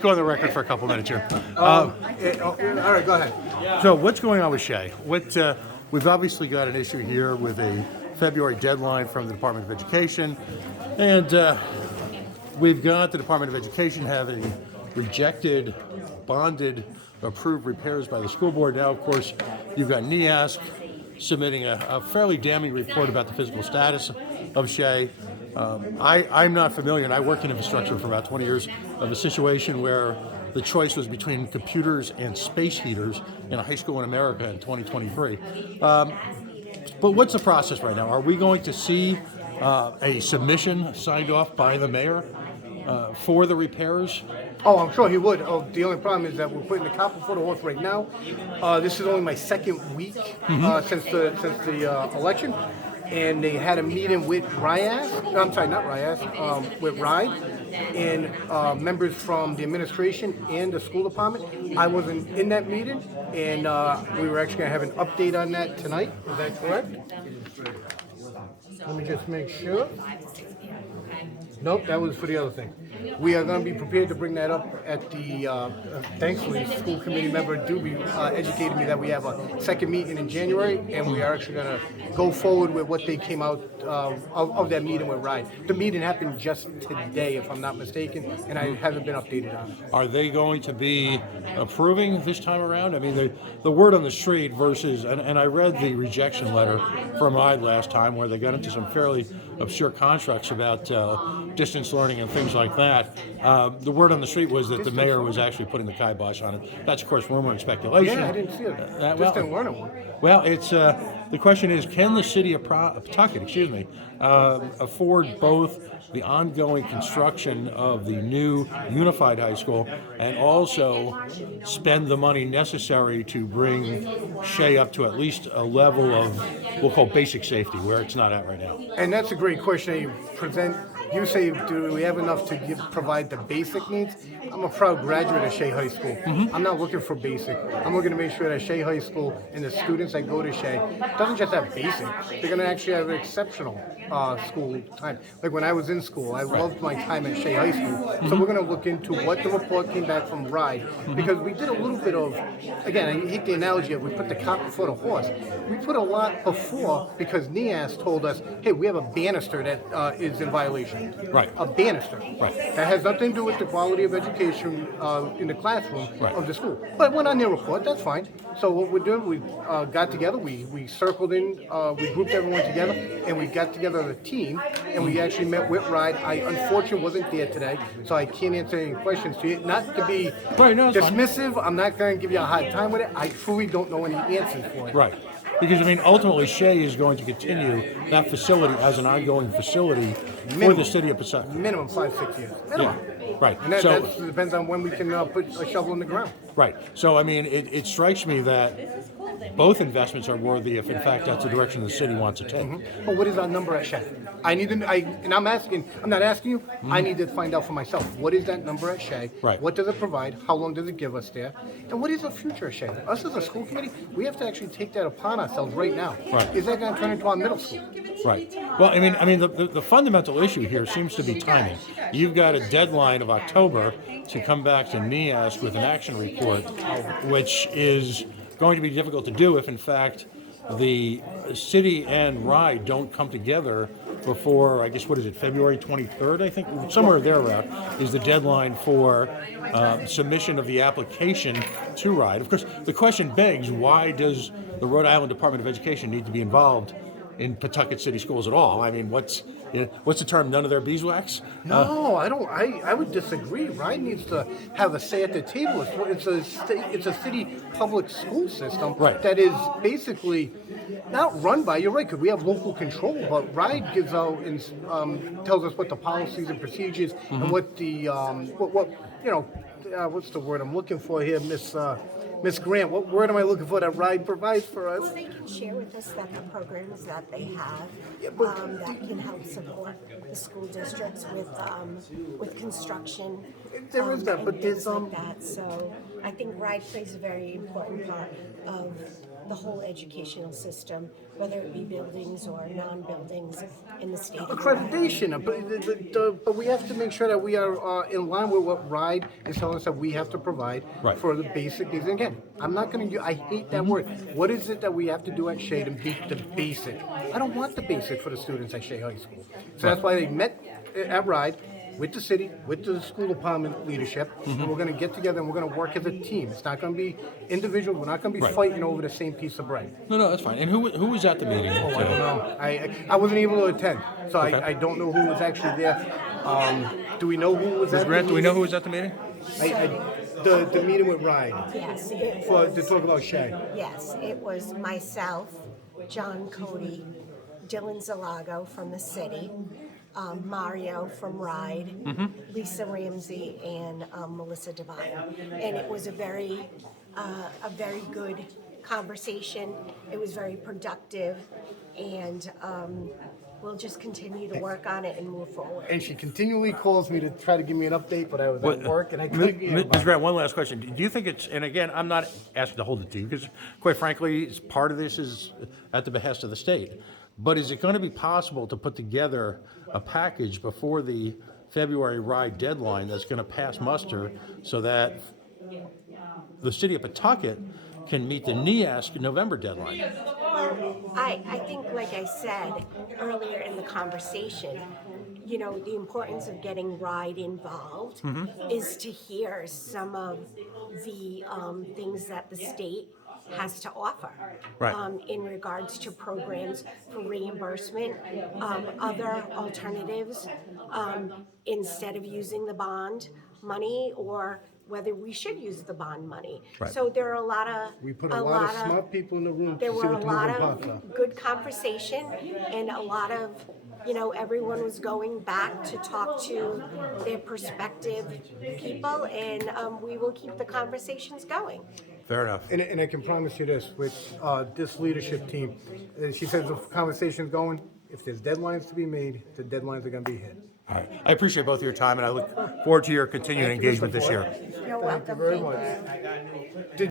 Go on the record for a couple minutes here. All right, go ahead. So what's going on with Shea? We've obviously got an issue here with a February deadline from the Department of Education, and we've got the Department of Education having rejected, bonded, approved repairs by the school board. Now, of course, you've got NEASC submitting a fairly damning report about the physical status of Shea. I'm not familiar, and I worked in infrastructure for about 20 years, of a situation where the choice was between computers and space heaters in a high school in America in 2023. But what's the process right now? Are we going to see a submission signed off by the mayor for the repairs? Oh, I'm sure he would. Oh, the only problem is that we're putting the cop before the horse right now. This is only my second week since the election, and they had a meeting with RIAS. I'm sorry, not RIAS. With RIDE and members from the administration and the school department. I wasn't in that meeting, and we were actually going to have an update on that tonight. Is that correct? Let me just make sure. Nope, that was for the other thing. We are going to be prepared to bring that up at the, thankfully, school committee member Doobie educated me that we have a second meeting in January, and we are actually going to go forward with what they came out of that meeting with RIDE. The meeting happened just today, if I'm not mistaken, and I haven't been updated on it. Are they going to be approving this time around? I mean, the word on the street versus, and I read the rejection letter from RIDE last time where they got into some fairly obscure constructs about distance learning and things like that. The word on the street was that the mayor was actually putting the kibosh on it. That's, of course, rumor and speculation. Yeah, I didn't see it. Distant learning one. Well, it's the question is, can the city of Pawtucket, afford both the ongoing construction of the new unified high school and also spend the money necessary to bring Shea up to at least a level of, we'll call basic safety, where it's not at right now? And that's a great question that you present. You say, do we have enough to provide the basic needs? I'm a proud graduate of Shea High School. I'm not looking for basic. I'm looking to make sure that Shea High School and the students that go to Shea doesn't just have basic. They're going to actually have an exceptional school time. Like when I was in school, I loved my time at Shea High School. So we're going to look into what the report came back from RIDE, because we did a little bit of, again, I hate the analogy of we put the cart before the horse. We put a lot before because NEAS told us, hey, we have a banister that is in violation. Right. A banister. Right. That has nothing to do with the quality of education in the classroom Right. of the school. But it went on their report, that's fine. So what we're doing, we got together, we circled in, we grouped everyone together, and we got together as a team, and we actually met with RIDE. I unfortunately wasn't there today, so I can't answer any questions to you. Not to be dismissive, I'm not going to give you a hard time with it. I truly don't know any answers for it. Right. Because, I mean, ultimately, Shea is going to continue that facility as an ongoing facility for the city of Pawtucket. Minimum 5-6 years. Minimum. Yeah, right. And that depends on when we can put a shovel in the ground. Right. So, I mean, it strikes me that both investments are worthy if, in fact, that's the direction the city wants to take. But what is our number at Shea? I need to, and I'm not asking you, I need to find out for myself. What is that number at Shea? Right. What does it provide? How long does it give us there? And what is the future of Shea? Us as a school committee, we have to actually take that upon ourselves right now. Right. Is that going to turn into our middle school? Right. Well, I mean, the fundamental issue here seems to be timing. You've got a deadline of October to come back to NEAS with an action report, which is going to be difficult to do if, in fact, the city and RIDE don't come together before, I guess, what is it, February 23rd, I think? Somewhere thereabout is the deadline for submission of the application to RIDE. Of course, the question begs, why does the Rhode Island Department of Education need to be involved in Pawtucket City Schools at all? I mean, what's the term, none of their beeswax? No, I don't. I would disagree. RIDE needs to have a say at the table. It's a city public school system that is basically not run by. You're right, because we have local control, but RIDE gives out and tells us what the policies and procedures and what the what's the word I'm looking for here, Miss Grant, what word am I looking for that RIDE provides for us? Well, they can share with us that the programs that they have that can help support the school districts with construction. There is that, but and things like that. So I think RIDE plays a very important part of the whole educational system, whether it be buildings or non-buildings in the state of Rhode Island. Accreditation, but we have to make sure that we are in line with what RIDE is telling us that we have to provide Right. for the basic needs. And again, I'm not going to. I hate that word. What is it that we have to do at Shea to meet the basic? I don't want the basic for the students at Shea High School. So that's why they met at RIDE with the city, with the school department leadership, and we're going to get together and we're going to work as a team. It's not going to be individual. We're not going to be Right. fighting over the same piece of bread. No, that's fine. And who was at the meeting? I don't know. I wasn't able to attend, so Okay. I don't know who was actually there. Do we know who was Ms. at Grant, the do we know who meeting? was at the meeting? The meeting with Ryan Yes, it to was, talk about Shea. yes, it was myself, John Cody, Dylan Zalago from the city, Mario from RIDE, Lisa Ramsey, and Melissa Devine. And it was a very good conversation. It was very productive, and we'll just continue to work on it and move forward. And she continually calls me to try to give me an update, but I was at work and I couldn't get Ms. Grant, one last question. Do you think it's, and again, I'm not asking to hold it to you, because quite frankly, part of this is at the behest of the state. But is it going to be possible to put together a package before the February RIDE deadline that's going to pass muster so that the city of Pawtucket can meet the NEASC November deadline? I think, like I said earlier in the conversation, you know, the importance of getting RIDE involved is to hear some of the things that the state has to offer Right. in regards to programs for reimbursement, other alternatives instead of using the bond money, or whether we should use the bond money. Right. So there are a lot of We put a lot of smart people in the room to there see were a what the lot moving parts are. of good conversation, and a lot of, you know, everyone was going back to talk to their prospective people, and we will keep the conversations going. Fair enough. And I can promise you this, with this leadership team, she says the conversation's going, if there's deadlines to be made, the deadlines are going to be hit. All right. I appreciate both of your time, and I look forward to your continuing engagement this year. You're welcome. Thank you very Thank you. much.